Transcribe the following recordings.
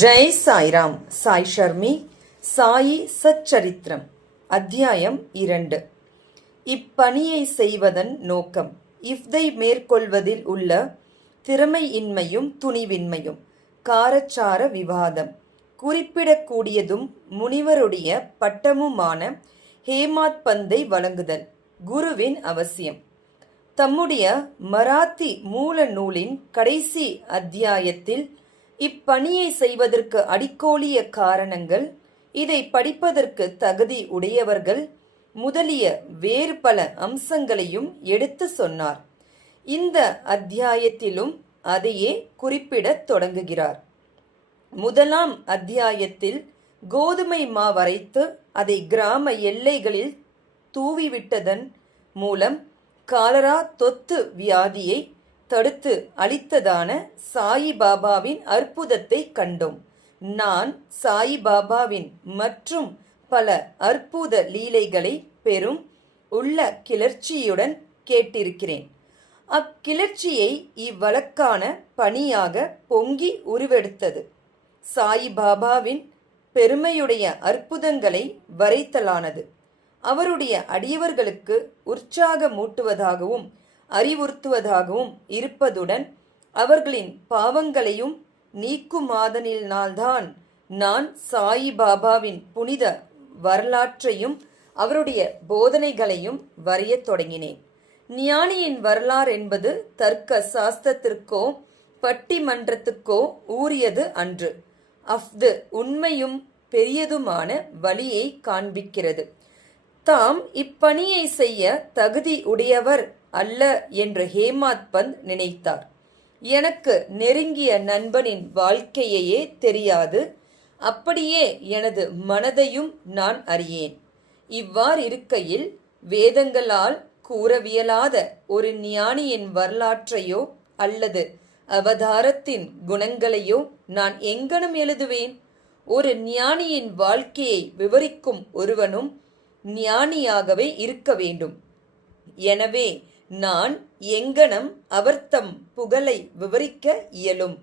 ஜெய் சாய்ராம். சாய் ஷர்மி. சாயி சச்சரித்திரம். அத்தியாயம் 2. இப்பணியை செய்வதன் நோக்கம். இஃதை மேற்கொள்வதில் உள்ள திறமையின்மையும் துணிவின்மையும். காரச்சார விவாதம். குறிப்பிடக்கூடியதும் முனிவருடைய பட்டமுமான ஹேமாத் பந்தை வழங்குதல். குருவின் அவசியம். தம்முடைய மராத்தி மூல நூலின் கடைசி அத்தியாயத்தில் இப்பணியை செய்வதற்கு அடிக்கோலிய காரணங்கள், இதை படிப்பதற்கு தகுதி உடையவர்கள் முதலிய வேறு பல அம்சங்களையும் எடுத்து சொன்னார். இந்த அத்தியாயத்திலும் அதையே குறிப்பிடத் தொடங்குகிறார். முதலாம் அத்தியாயத்தில் கோதுமை மாவரைத்து அதை கிராம எல்லைகளில் தூவிவிட்டதன் மூலம் காலரா தொத்து வியாதியை தடுத்து அளித்ததான சாயிபாபாவின் அற்புதத்தை கண்டோம். நான் சாயிபாபாவின் மற்றும் பல அற்புத லீலைகளை பெரும் உள்ள கிளர்ச்சியுடன் கேட்டிருக்கிறேன். அக்கிளர்ச்சியை இவ்வழக்கான பணியாக பொங்கி உருவெடுத்தது. சாயிபாபாவின் பெருமையுடைய அற்புதங்களை வரைத்தலானது. அவருடைய அடியவர்களுக்கு உற்சாகமூட்டுவதாகவும் அறிவுறுத்துவதாகவும் இருப்பதுடன் அவர்களின் பாவங்களையும் நீக்குமாதனினால்தான் நான் சாயிபாபாவின் புனித வரலாற்றையும் அவருடைய போதனைகளையும் வரையத் தொடங்கினேன். ஞானியின் வரலாறு என்பது தர்க்க சாஸ்திரத்திற்கோ பட்டிமன்றத்துக்கோ ஊறியது அன்று. அஃது உண்மையும் பெரியதுமான வழியை காண்பிக்கிறது. தாம் இப்பணியை செய்ய தகுதி உடையவர் அல்ல என்று ஹேமாத் பந்த் நினைத்தார். எனக்கு நெருங்கிய நண்பனின் வாழ்க்கையையே தெரியாது, அப்படியே எனது மனதையும் நான் அறியேன். இவ்வாறிருக்கையில் வேதங்களால் கூறவியலாத ஒரு ஞானியின் வரலாற்றையோ அல்லது அவதாரத்தின் குணங்களையோ நான் எங்கனம் எழுதுவேன்? ஒரு ஞானியின் வாழ்க்கையை விவரிக்கும் ஒருவனும் ஞானியாகவே இருக்க வேண்டும். எனவே நான் எங்கனம் அவர்தம் புகழை விவரிக்க இயலும்?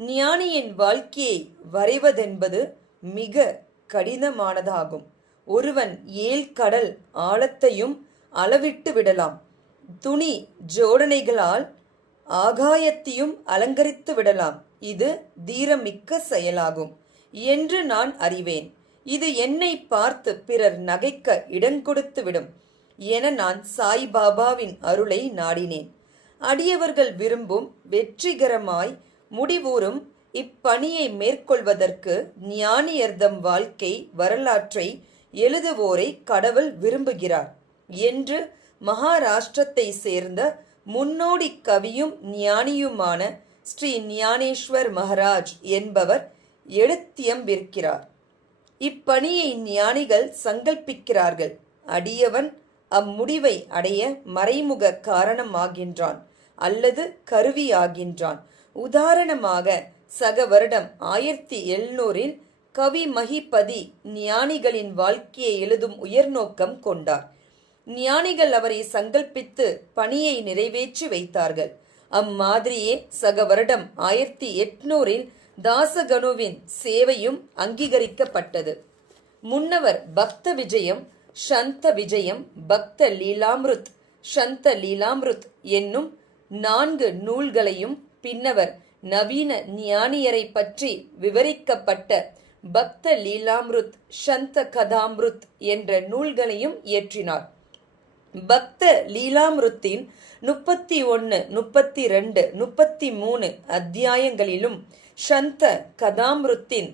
ஞானியின் வாழ்க்கையை வரைவதென்பது மிக கடினமானதாகும். ஒருவன் கடல் ஆழத்தையும் அளவிட்டு விடலாம். துணி ஜோடனைகளால் ஆகாயத்தையும் அலங்கரித்து விடலாம். இது தீரமிக்க செயலாகும் என்று நான் அறிவேன். இது என்னை பார்த்து பிறர் நகைக்க இடங்கொடுத்து விடும் என நான் சாய்பாபாவின் அருளை நாடினேன். அடியவர்கள் விரும்பும் வெற்றிகரமாய் முடிவூறும் இப்பணியை மேற்கொள்வதற்கு ஞானியர்தம் வாழ்க்கை வரலாற்றை எழுதுவோரை கடவுள் விரும்புகிறார் என்று மகாராஷ்டிரத்தை சேர்ந்த முன்னோடி கவியும் ஞானியுமான ஸ்ரீ ஞானேஸ்வர் மகாராஜ் என்பவர் எடுத்தியம்பிருக்கிறார். இப்பணியை ஞானிகள் சங்கல்பிக்கிறார்கள். அடியவன் அம்முடிவை அடைய மறைமுக காரணமாகின்றான் அல்லது கருவியாகின்றான். உதாரணமாக சக வருடம் 1700 கவி மகிபதி ஞானிகளின் வாழ்க்கையை எழுதும் உயர்நோக்கம் கொண்டார். ஞானிகள் அவரை சங்கல்பித்து பணியை நிறைவேற்றி வைத்தார்கள். அம்மாதிரியே சக வருடம் 1800 தாசகனுவின் சேவையும் அங்கீகரிக்கப்பட்டது. முன்னவர் பக்த விஜயம், சந்த விஜயம், பக்த லீலாமிருத், சந்த லீலாமிருத் என்னும் 4 நூல்களையும், பின்னவர் நவீன ஞானியரை பற்றி விவரிக்கப்பட்ட பக்த லீலாமிருத், சந்த கதாமிருத் என்ற நூல்களையும் இயற்றினார். பக்த லீலாமிருத்தின் 31, 32, 33 அத்தியாயங்களிலும் சந்த கதாமிருத்தின்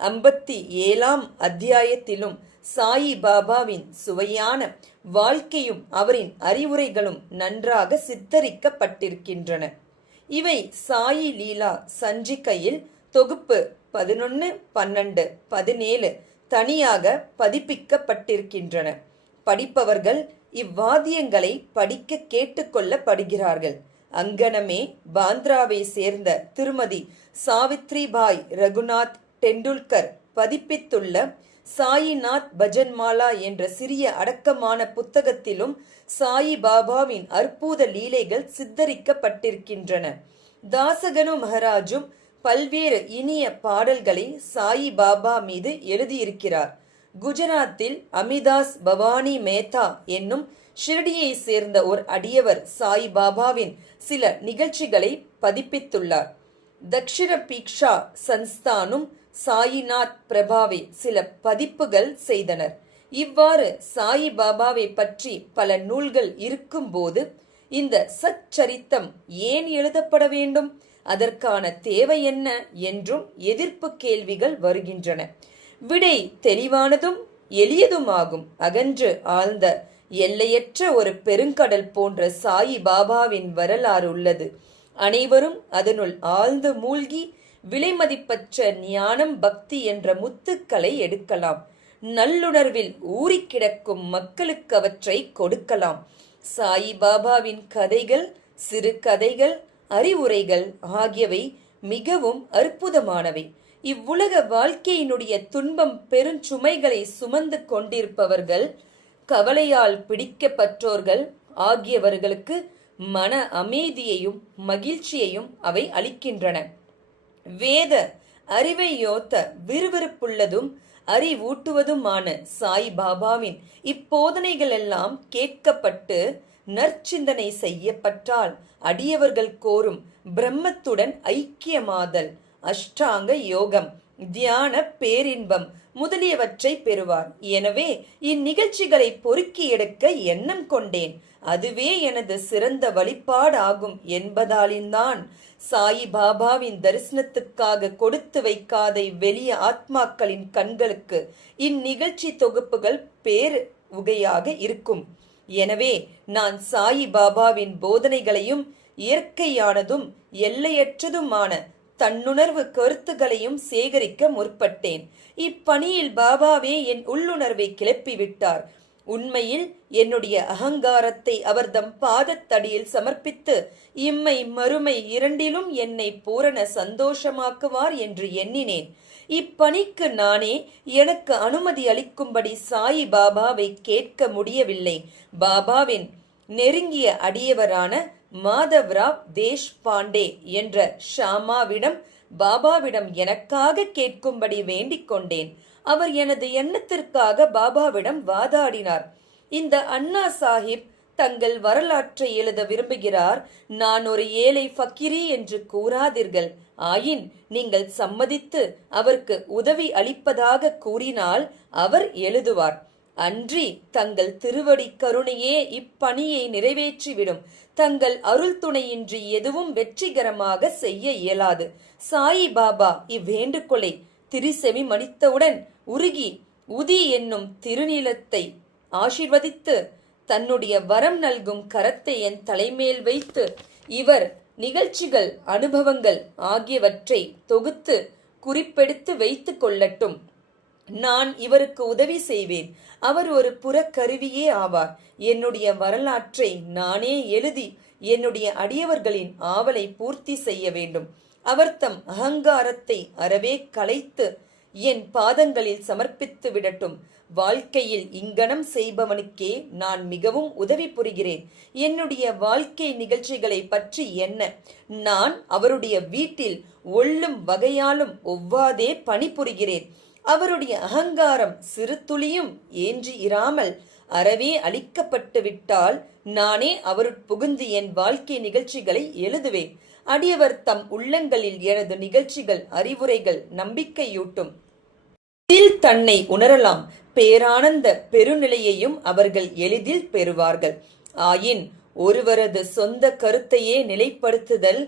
57ஆம் அத்தியாயத்திலும் சாயி பாபாவின் சுவையான வாழ்க்கையும் அவரின் அறிவுரைகளும் நன்றாக சித்தரிக்கப்பட்டிருக்கின்றன. இவை சாயி லீலா சஞ்சிகையில் தொகுப்பு 11, 12, 17 தனியாக பதிப்பிக்கப்பட்டிருக்கின்றன. படிப்பவர்கள் இவ்வாத்தியங்களை படிக்க கேட்டுக்கொள்ளப்படுகிறார்கள். அங்கனமே பாந்திராவை சேர்ந்த திருமதி சாவித்ரிபாய் ரகுநாத் டெண்டுல்கர் பதிப்பித்துள்ள சாயிநாத் பஜன்மாலா என்ற சிறிய அடக்கமான புத்தகத்திலும் சாயி பாபாவின் அற்புத லீலைகள் சித்தரிக்கப்பட்டிருக்கின்றன. தாசகனு மகாராஜும் பல்வேறு இனிய பாடல்களை சாயி பாபா மீது எழுதியிருக்கிறார். குஜராத்தில் அமிதாஸ் பவானி மேத்தா என்னும் ஷிரடியை சேர்ந்த ஒரு அடியவர் சாய் பாபாவின் சில நிகழ்ச்சிகளை பதிப்பித்துள்ளார். தக்ஷிண பீக்ஷா சன்ஸ்தானும் சாயிநாத் பிரபாவை சில பதிப்புகள் செய்தனர். இவ்வாறு சாயி பாபாவை பற்றி பல நூல்கள் இருக்கும்போது இந்த சச்சரித்தம் ஏன் எழுதப்பட வேண்டும், அதற்கான தேவை என்ன என்றும் எதிர்ப்பு கேள்விகள் வருகின்றன. விடை தெளிவானதும் எளியதுமாகும். அகன்று ஆழ்ந்த எல்லையற்ற ஒரு பெருங்கடல் போன்ற சாயி பாபாவின் வரலாறு உள்ளது. அனைவரும் அதனுள் ஆழ்ந்து மூழ்கி விலைமதிப்பற்ற ஞானம் பக்தி என்ற முத்துக்களை எடுக்கலாம். நல்லுணர்வில் ஊறிக்கிடக்கும் மக்களுக்கு அவற்றை கொடுக்கலாம். சாயி பாபாவின் கதைகள், சிறு கதைகள், அறிவுரைகள் ஆகியவை மிகவும் அற்புதமானவை. இவ்வுலக வாழ்க்கையினுடைய துன்பம் பெருஞ்சுமைகளை சுமந்து கொண்டிருப்பவர்கள், கவலையால் பிடிக்கப்பட்டோர்கள் ஆகியவர்களுக்கு மன அமைதியையும் மகிழ்ச்சியையும் அவை அளிக்கின்றன. வேத அறிவையோத்த விறுவிறுப்புள்ளதும் அறிவூட்டுவதுமான சாய் பாபாவின் இப்போதனைகள் எல்லாம் கேட்கப்பட்டு நற்சிந்தனை செய்யப்பட்டால் அடியவர்கள் கோரும் பிரம்மத்துடன் ஐக்கியமாதல், அஷ்டாங்க யோகம், தியான பேரின்பம் முதலியவற்றை பெறுவார். எனவே இந்நிகழ்ச்சிகளை பொறுக்கி எடுக்க எண்ணம் கொண்டேன். அதுவே எனது சிறந்த வழிபாடாகும் என்பதாலின்தான் சாயி பாபாவின் தரிசனத்துக்காக கொடுத்து வைக்காத வெளிய ஆத்மாக்களின் கண்களுக்கு இந்நிகழ்ச்சி தொகுப்புகள் பேரு உகையாக இருக்கும். எனவே நான் சாயி பாபாவின் போதனைகளையும் இயற்கையானதும் எல்லையற்றதுமான தன்னுணர்வு கருத்துகளையும் சேகரிக்க முற்பட்டேன். இப்பணியில் பாபாவே என் உள்ளுணர்வை கிளப்பிவிட்டார். உண்மையில் என்னுடைய அகங்காரத்தை அவர்தம் பாதத்தடியில் சமர்ப்பித்து இம்மை மறுமை இரண்டிலும் என்னை பூரண சந்தோஷமாக்குவார் என்று எண்ணினேன். இப்பணிக்கு நானே எனக்கு அனுமதி அளிக்கும்படி சாயி பாபாவை கேட்க முடியவில்லை. பாபாவின் நெருங்கிய அடியவரான மாதவ்ராவ் தேஷ்பாண்டே என்ற ஷாமாவிடம் பாபாவிடம் எனக்காக கேட்கும்படி வேண்டிக் கொண்டேன். அவர் எனது எண்ணத்திற்காக பாபாவிடம் வாதாடினார். இந்த அண்ணா சாஹிப் தங்கள் வரலாற்றை எழுத விரும்புகிறார். நான் ஒரு ஏழை ஃபக்கீரி என்று கூறாதீர்கள். ஆயின் நீங்கள் சம்மதித்து அவருக்கு உதவி அளிப்பதாக கூறினால் அவர் எழுதுவார். அன்றி தங்கள் திருவடி கருணையே இப்பணியை நிறைவேற்றிவிடும். தங்கள் அருள் துணையின்றி எதுவும் வெற்றிகரமாக செய்ய இயலாது. சாயி பாபா இவ்வேண்டுகோளை திரிசெவி மணித்தவுடன் உருகி உதி என்னும் திருநீலத்தை ஆசீர்வதித்து தன்னுடைய வரம் நல்கும் கரத்தை என் தலைமேல் வைத்து இவர் நிகழ்ச்சிகள் அனுபவங்கள் ஆகியவற்றை தொகுத்து குறிப்பெடுத்து வைத்து கொள்ளட்டும். நான் இவருக்கு உதவி செய்வேன். அவர் ஒரு புறக்கருவியே ஆவார். என்னுடைய வரலாற்றை நானே எழுதி என்னுடைய அடியவர்களின் ஆவலை பூர்த்தி செய்ய வேண்டும். அவர் தம் அகங்காரத்தை அறவே களைத்து என் பாதங்களில் சமர்ப்பித்து விடட்டும். வாழ்க்கையில் இங்கனம் செய்பவனுக்கே நான் மிகவும் உதவி புரிகிறேன். என்னுடைய வாழ்க்கை நிகழ்ச்சிகளை பற்றி என்ன, நான் அவருடைய வீட்டில் ஒள்ளும் வகையாலும் ஒவ்வாதே பணிபுரிகிறேன். அவருடைய அகங்காரம் சிறு துளியும் ஏன்றி இராமல் அறவே அளிக்கப்பட்டு விட்டால் நானே அவருட் புகுந்து என் வாழ்க்கை நிகழ்ச்சிகளை எழுதுவேன். அடியவர் தம் உள்ளங்களில் எனது நிகழ்ச்சிகள் அறிவுரைகள் நம்பிக்கையூட்டும். இதில் தன்னை உணரலாம். பேரானந்த பெருநிலையையும் அவர்கள் எளிதில் பெறுவார்கள். ஆயின் ஒருவரது சொந்த கருத்தையே நிலைப்படுத்துதல்,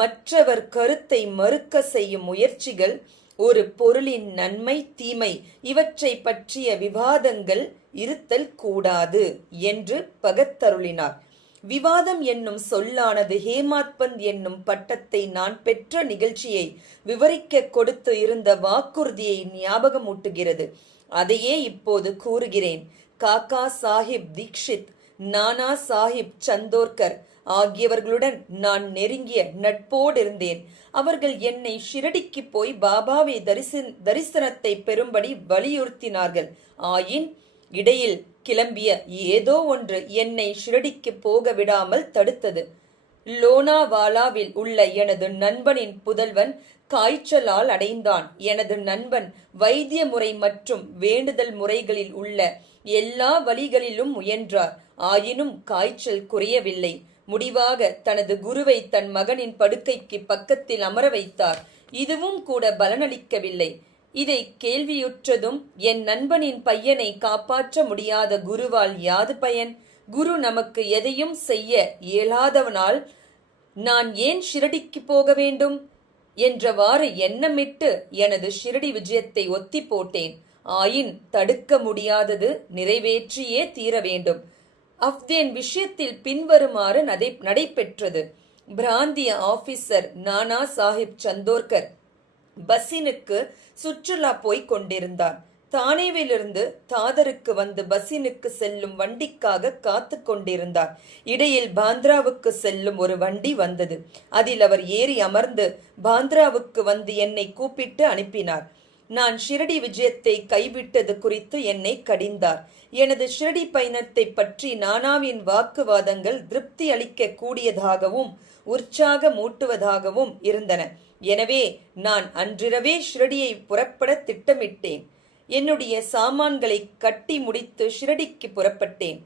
மற்றவர் கருத்தை மறுக்க செய்யும் முயற்சிகள், ஒரு பொருளின் நன்மை தீமை இவற்றை பற்றிய விவாதங்கள் இருத்தல் கூடாது என்று பகத்தருளினார். விவாதம் என்னும் சொல்லானது ஹேமாத்பந்த் என்னும் பட்டத்தை நான் பெற்ற நிகழ்ச்சியை விவரிக்க கொடுத்து இருந்த வாக்குறுதியை ஞாபகமூட்டுகிறது. அதையே இப்போது கூறுகிறேன். காக்கா சாஹிப் தீக்ஷித், நானா சாஹிப் சந்தோர்கர் ஆகியவர்களுடன் நான் நெருங்கிய நட்போடிருந்தேன். அவர்கள் என்னை ஷிரடிக்கு போய் பாபாவை தரிசனத்தை பெறும்படி வலியுறுத்தினார்கள். ஆயின் இடையில் கிளம்பிய ஏதோ ஒன்று என்னை ஷிரடிக்கு போக விடாமல் தடுத்தது. லோனாவாலாவில் உள்ள எனது நண்பனின் புதல்வன் காய்ச்சலால் அடைந்தான். எனது நண்பன் வைத்திய முறை மற்றும் வேண்டுதல் முறைகளில் உள்ள எல்லா வழிகளிலும் முயன்றார். ஆயினும் காய்ச்சல் குறையவில்லை. முடிவாக தனது குருவை தன் மகனின் படுக்கைக்கு பக்கத்தில் அமர வைத்தார். இதுவும் கூட பலனளிக்கவில்லை. இதை கேள்வியுற்றதும், என் நண்பனின் பையனை காப்பாற்ற முடியாத குருவால் யாது பயன்? குரு நமக்கு எதையும் செய்ய இயலாதவனால் நான் ஏன் ஷிரடிக்கு போக வேண்டும் என்றவாறு எண்ணமிட்டு எனது ஷிரடி விஜயத்தை ஒத்தி போட்டேன். ஆயின் தடுக்க முடியாதது நிறைவேற்றியே தீர வேண்டும். அஃதேன் விஷயத்தில் பின்வருமாறு நடைபெற்றது. பிராந்திய ஆபீசர் நானா சாஹிப் சந்தோர்கர் பஸ்ஸினுக்கு சுற்றுலா போய்க் கொண்டிருந்தார். தானேவிலிருந்து தாதருக்கு வந்து பஸ்ஸினுக்கு செல்லும் வண்டிக்காக காத்து கொண்டிருந்தார். இடையில் பாந்த்ராவுக்கு செல்லும் ஒரு வண்டி வந்தது. அதில் அவர் ஏறி அமர்ந்து பாந்த்ராவுக்கு வந்து என்னை கூப்பிட்டு அனுப்பினார். நான் ஷிரடி விஜயத்தை கைவிட்டது குறித்து என்னை கடிந்தார். எனது ஷிரடி பயணத்தை பற்றி நானாவின் வாக்குவாதங்கள் திருப்தி அளிக்க கூடியதாகவும் உற்சாகமூட்டுவதாகவும் இருந்தன. எனவே நான் அன்றிரவே ஷிரடியை புறப்பட திட்டமிட்டேன். என்னுடைய சாமான்களை கட்டி முடித்து ஷிரடிக்கு புறப்பட்டேன்.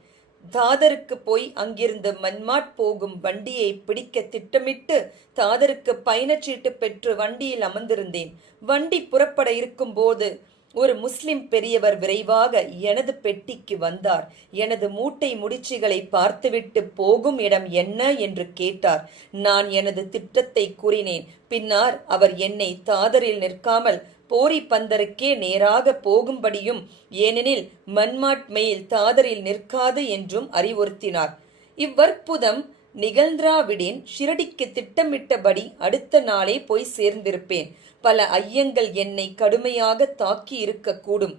தாதருக்கு போய் அங்கிருந்து மன்மாட் போகும் வண்டியை பிடிக்க திட்டமிட்டு தாதருக்கு பயணச்சீட்டு பெற்று வண்டியில் அமர்ந்திருந்தேன். வண்டி புறப்பட இருக்கும் போது ஒரு முஸ்லிம் பெரியவர் விரைவாக எனது பெட்டிக்கு வந்தார். எனது மூட்டை முடிச்சுகளை பார்த்துவிட்டு போகும் இடம் என்ன என்று கேட்டார். நான் எனது திட்டத்தை கூறினேன். பின்னர் அவர் என்னை தாதரில் நிற்காமல் போரி பந்தருக்கே நேராக போகும்படியும், ஏனெனில் மன்மாட் மெயில் தாதரில் நிற்காது என்றும் அறிவுறுத்தினார். இவ்வற்புதம் நிகழ்ந்திராவிடின் ஷிரடிக்கு திட்டமிட்டபடி அடுத்த நாளே போய் சேர்ந்திருப்பேன். பல ஐயங்கள் என்னை கடுமையாக தாக்கி இருக்கக்கூடும்.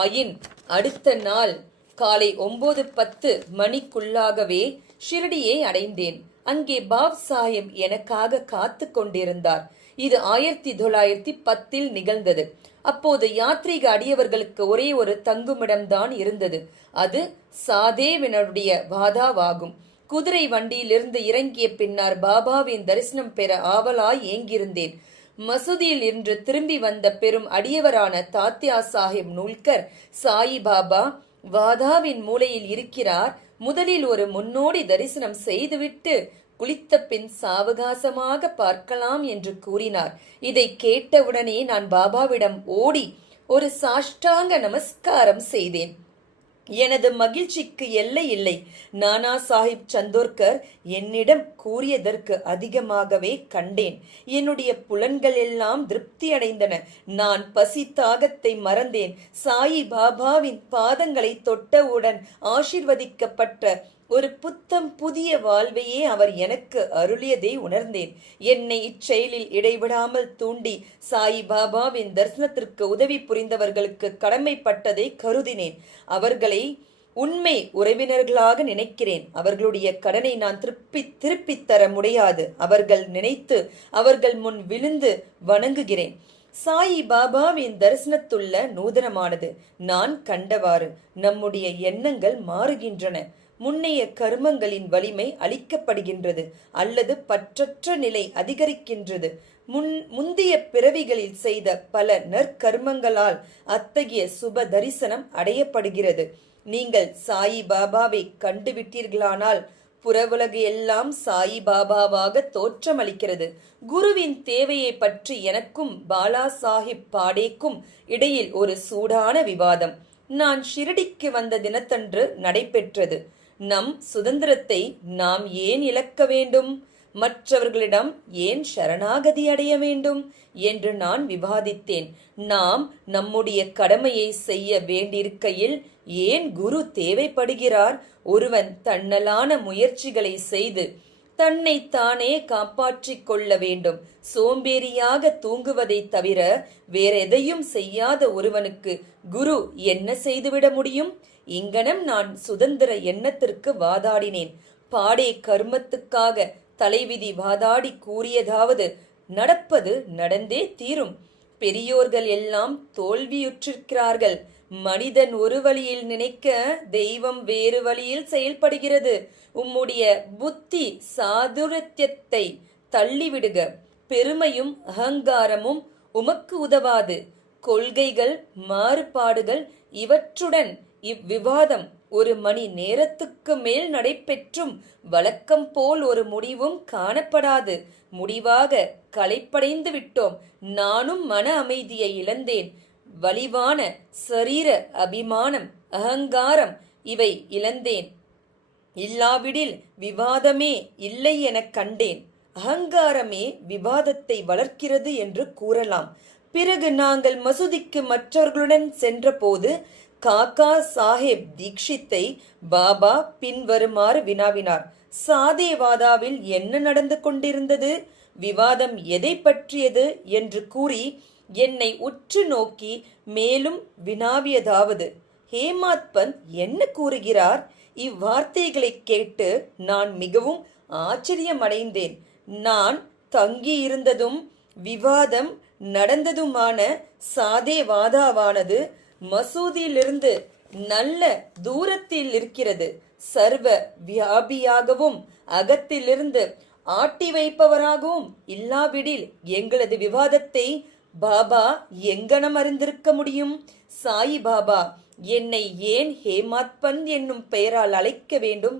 ஆயின் அடுத்த நாள் காலை 9:10 மணிக்குள்ளாகவே ஷிரடியை அடைந்தேன். அங்கே பாப் சாஹிப் எனக்காக காத்து கொண்டிருந்தார். இது 1910 நிகழ்ந்தது. அப்போது யாத்ரீக அடியவர்களுக்கு ஒரே ஒரு தங்குமிடம்தான் இருந்தது. அது சாதேவினருடைய வாதாவாகும். குதிரை வண்டியிலிருந்து இறங்கிய பின்னர் பாபாவின் தரிசனம் பெற ஆவலாய் ஏங்கியிருந்தேன். மசூதியில் இன்று திரும்பி வந்த பெரும் அடியவரான தாத்யா சாஹிப் நூல்கர், சாயி பாபா வாதாவின் மூலையில் இருக்கிறார், முதலில் ஒரு முன்னோடி தரிசனம் செய்துவிட்டு குளித்த பின் சாவகாசமாக பார்க்கலாம் என்று கூறினார். இதை கேட்டவுடனே நான் பாபாவிடம் ஓடி ஒரு சாஷ்டாங்க நமஸ்காரம் செய்தேன். எனது மகிழ்ச்சிக்கு எல்லை இல்லை. நானா சாஹிப் சந்தோர்கர் என்னிடம் கூறியதற்கு அதிகமாகவே கண்டேன். என்னுடைய புலன்கள் எல்லாம் திருப்தி அடைந்தன. நான் பசி தாகத்தை மறந்தேன். சாயி பாபாவின் பாதங்களை தொட்டவுடன் ஆசிர்வதிக்கப்பட்ட ஒரு புத்தம் புதிய வாழ்வையே அவர் எனக்கு அருளியதை உணர்ந்தேன். என்னை இச்செயலில் இடைவிடாமல் தூண்டி சாயி பாபாவின் தரிசனத்திற்கு உதவி புரிந்தவர்களுக்கு கடமைப்பட்டதை கருதினேன். அவர்களை உண்மை உறவினர்களாக நினைக்கிறேன். அவர்களுடைய கடனை நான் திருப்பித் தர முடியாது. அவர்கள் நினைத்து அவர்கள் முன் விழுந்து வணங்குகிறேன். சாயி பாபாவின் தரிசனத்துள்ள நூதனமானது. நான் கண்டவாறு நம்முடைய எண்ணங்கள் மாறுகின்றன. முன்னைய கர்மங்களின் வலிமை அளிக்கப்படுகின்றது அல்லது பற்றற்ற நிலை அதிகரிக்கின்றது. முந்தைய பிறவிகளில் செய்த பல நற்கர்மங்களால் அத்தகைய சுப தரிசனம் அடையப்படுகிறது. நீங்கள் சாயி பாபாவை கண்டுவிட்டீர்களானால் புறவுலகு எல்லாம் சாயி பாபாவாக தோற்றமளிக்கிறது. குருவின் தேவையை பற்றி எனக்கும் பாலா சாஹிப் பாடேக்கும் இடையில் ஒரு சூடான விவாதம் நான் ஷிரடிக்கு வந்த தினத்தன்று நடைபெற்றது. நம் சுதந்திரத்தை நாம் ஏன் இழக்க வேண்டும்? மற்றவர்களிடம் ஏன் சரணாகதி அடைய வேண்டும் என்று நான் விவாதித்தேன். நாம் நம்முடைய கடமையை செய்ய வேண்டியிருக்கையில் ஏன் குரு தேவைப்படுகிறார்? ஒருவன் தன்னலான முயற்சிகளை செய்து தன்னை தானே காப்பாற்றிக் கொள்ள வேண்டும். சோம்பேறியாக தூங்குவதை தவிர வேறெதையும் செய்யாத ஒருவனுக்கு குரு என்ன செய்துவிட முடியும்? இங்கனம் நான் சுதந்திர எண்ணத்திற்கு வாதாடினேன். பாடே கர்மத்துக்காக தலைவிதி வாதாடி கூறியதாவது நடப்பது நடந்தே தீரும். பெரியோர்கள் எல்லாம் தோல்வியுற்றிருக்கிறார்கள். மனிதன் ஒரு வழியில் நினைக்க தெய்வம் வேறு வழியில் செயல்படுகிறது. உம்முடைய புத்தி சாதுரியத்தை தள்ளிவிடுக. பெருமையும் அகங்காரமும் உமக்கு உதவாது. கொள்கைகள் மாறுபாடுகள் இவற்றுடன் இவ்விவாதம் ஒரு மணி நேரத்துக்கு மேல் நடைபெற்றும் வழக்கம் போல் ஒரு முடிவும் காணப்படாது. முடிவாக களைப்படைந்து விட்டோம். நானும் மன அமைதியை இழந்தேன். வலிவான சரீர அபிமானம் அகங்காரம் இவை இழந்தேன். இல்லாவிடில் விவாதமே இல்லை எனக் கண்டேன். அகங்காரமே விவாதத்தை வளர்க்கிறது என்று கூறலாம். பிறகு நாங்கள் மசூதிக்கு மற்றவர்களுடன் சென்றபோது காக்கா சாஹேப் தீக்ஷித்தை பாபா பின்வருமாறு வினாவினார். சாதேவாதாவில் என்ன நடந்து கொண்டிருந்தது? விவாதம் எதை பற்றியது என்று கூறி என்னை உற்று நோக்கி மேலும் வினாவியதாவது, ஹேமாத் பந்த் என்ன கூறுகிறார்? இவ்வார்த்தைகளை கேட்டு நான் மிகவும் ஆச்சரியமடைந்தேன். நான் தங்கியிருந்ததும் விவாதம் நடந்ததுமான சாதேவாதாவானது மசூதியிலிருந்து நல்ல தூரத்தில் இருக்கிறது. சர்வ வியாபியாகவும் அகத்திலிருந்து ஆட்டி வைப்பவராகவும் இல்லாவிடில் எங்களது விவாதத்தை பாபா எங்கனம் அறிந்திருக்க முடியும்? சாயி பாபா என்னை ஏன் ஹேமாத் பந்த் என்னும் பெயரால் அழைக்க வேண்டும்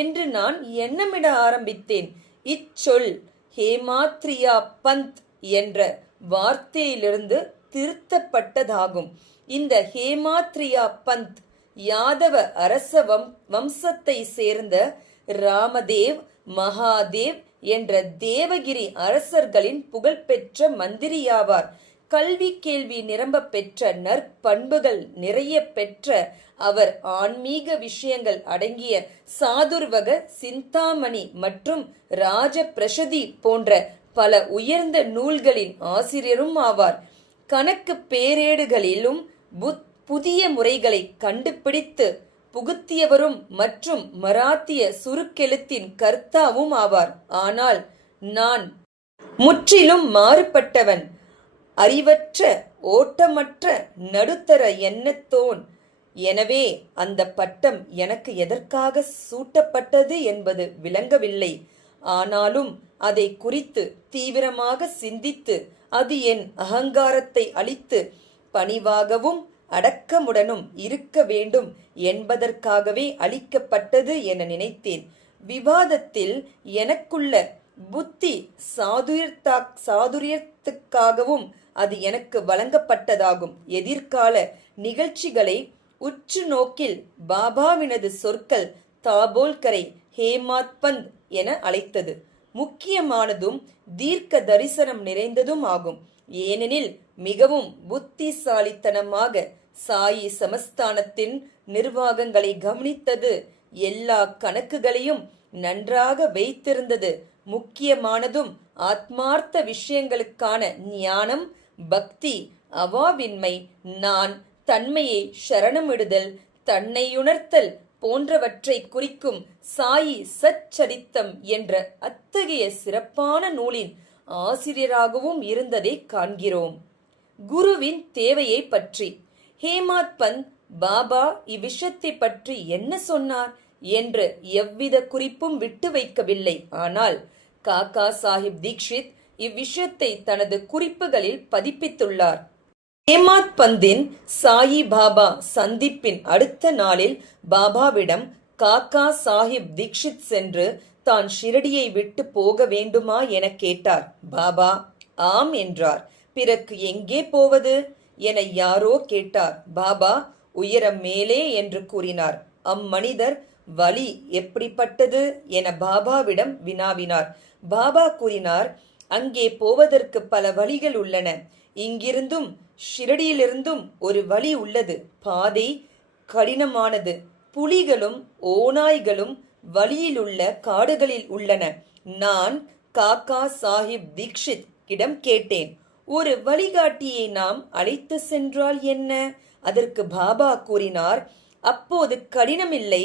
என்று நான் எண்ணமிட ஆரம்பித்தேன். இச்சொல் ஹேமாத்ரியா பந்த் என்ற வார்த்தையிலிருந்து திருத்தப்பட்டதாகும். இந்த ஹேமாத்ரியா பந்த் யாதவ அரச வம்சத்தை சேர்ந்த ராமதேவ் மகாதேவ் என்ற தேவகிரி அரசர்களின் புகழ்பெற்ற மந்திரியாவார். கல்வி கேள்வி நிரம்ப பெற்ற நற்பண்புகள் நிறைய பெற்ற அவர் ஆன்மீக விஷயங்கள் அடங்கிய சாதுர்வக சிந்தாமணி மற்றும் ராஜ பிரசதி போன்ற பல உயர்ந்த நூல்களின் ஆசிரியரும் ஆவார். கணக்கு பேரேடுகளிலும் புதிய முறைகளை கண்டுபிடித்து புகுத்தியவரும் மற்றும் மராத்திய சுருக்கெழுத்தின் கர்த்தாவும் ஆவார். ஆனால் நான் முற்றிலும் மாறுபட்டவன், அறிவற்ற ஓட்டமற்ற நடுத்தர எண்ணத்தோன். எனவே அந்த பட்டம் எனக்கு எதற்காக சூட்டப்பட்டது என்பது விளங்கவில்லை. ஆனாலும் அதை குறித்து தீவிரமாக சிந்தித்து அது என் அகங்காரத்தை அழித்து பணிவாகவும் அடக்கமுடனும் இருக்க வேண்டும் என்பதற்காகவே அளிக்கப்பட்டது என நினைத்தேன். விவாதத்தில் எனக்குள்ள புத்தி சாதுரியத்துக்காகவும் அது எனக்கு வழங்கப்பட்டதாகும். எதிர்கால நிகழ்ச்சிகளை உற்று நோக்கில் பாபாவினது சொற்கள் தாபோல்கரை ஹேமாத் பந்த் என அழைத்தது முக்கியமானதும் தீர்க்க தரிசனம் நிறைந்ததும் ஆகும். ஏனெனில் மிகவும் புத்திசாலித்தனமாக சாயி சமஸ்தானத்தின் நிர்வாகங்களை கவனித்தது, எல்லா கணக்குகளையும் நன்றாக வைத்திருந்தது. முக்கியமானதும் ஆத்மார்த்த விஷயங்களுக்கான ஞானம், பக்தி, அவாவின்மை, நான் தன்மையை சரணமிடுதல், தன்னையுணர்த்தல் போன்றவற்றை குறிக்கும் சாயி சச்சரித்தம் என்ற அத்தகைய சிறப்பான நூலின் ஆசிரியராகவும் இருந்ததை காண்கிறோம். குருவின் தேவையை பற்றி ஹேமாத் பந்த் பாபா இவ்விஷயத்தை பற்றி என்ன சொன்னார் என்று எவ்வித குறிப்பும் விட்டு வைக்கவில்லை. ஆனால் காக்கா சாஹிப் தீக்ஷித் இவ்விஷயத்தை தனது குறிப்புகளில் பதிப்பித்துள்ளார். ஹேமாத் பந்தின் சாயி பாபா சந்திப்பின் அடுத்த நாளில் பாபாவிடம் காக்கா சாஹிப் தீக்ஷித் சென்று தான் ஷிரடியை விட்டு போக வேண்டுமா என கேட்டார். பாபா ஆம் என்றார். பிறகு எங்கே போவது என யாரோ கேட்டார். பாபா உயரம் மேலே என்று கூறினார். அம்மனிதர் வழி எப்படிப்பட்டது என பாபாவிடம் வினாவினார். பாபா கூறினார், அங்கே போவதற்கு பல வழிகள் உள்ளன. இங்கிருந்தும் ஷிரடியிலிருந்தும் ஒரு வழி உள்ளது. பாதை கடினமானது. புலிகளும் ஓநாய்களும் வழியிலுள்ள காடுகளில் உள்ளன. நான் காக்கா சாஹிப் தீக்ஷித் இடம் கேட்டேன், ஒரு வழிகாட்டியை நாம் அழைத்து சென்றால் என்ன? அதற்கு பாபா கூறினார், அப்போது கடினமில்லை.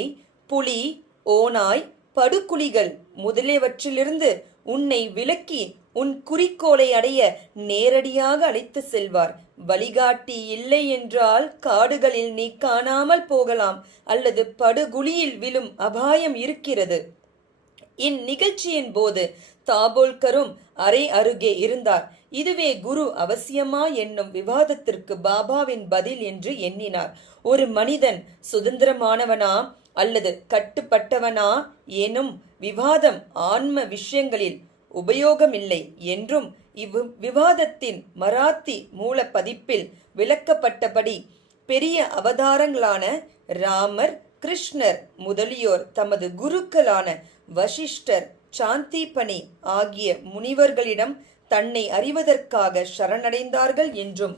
புலி, ஓநாய், படுகுழிகள் முதலியவற்றிலிருந்து உன்னை விலக்கி உன் குறிக்கோளை அடைய நேரடியாக அழைத்து செல்வார். வழிகாட்டி இல்லை என்றால் காடுகளில் நீ காணாமல் போகலாம் அல்லது படுகுழியில் விழும் அபாயம் இருக்கிறது. இந்நிகழ்ச்சியின் போது தாபோல்கரும் அறை அருகே இருந்தார். இதுவே குரு அவசியமா என்னும் விவாதத்திற்கு பாபாவின் பதில் என்று எண்ணினார். ஒரு மனிதன் சுதந்திரமானவனா அல்லது கட்டுப்பட்டவனா எனும் விவாதம் ஆன்ம விஷயங்களில் உபயோகமில்லை என்றும் விவாதத்தின் மராத்தி மூல பதிப்பில் விளக்கப்பட்டபடி பெரிய அவதாரங்களான ராமர், கிருஷ்ணர் முதலியோர் தமது குருக்களான வசிஷ்டர், சாந்திபனி ஆகிய முனிவர்களிடம் தன்னை அறிவதற்காக சரணடைந்தார்கள் என்றும்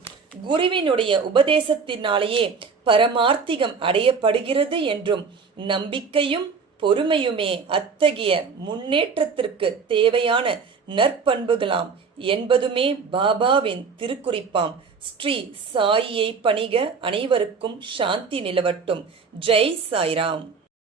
குருவினுடைய உபதேசத்தினாலேயே பரமார்த்திகம் அடையப்படுகிறது என்றும் நம்பிக்கையும் பொறுமையுமே அத்தகைய முன்னேற்றத்திற்கு தேவையான நற்பண்புகளாம் என்பதுமே பாபாவின் திருக்குறிப்பாம். ஸ்ரீ சாயியை பணிக. அனைவருக்கும் சாந்தி நிலவட்டும். ஜெய் சாய்ராம்.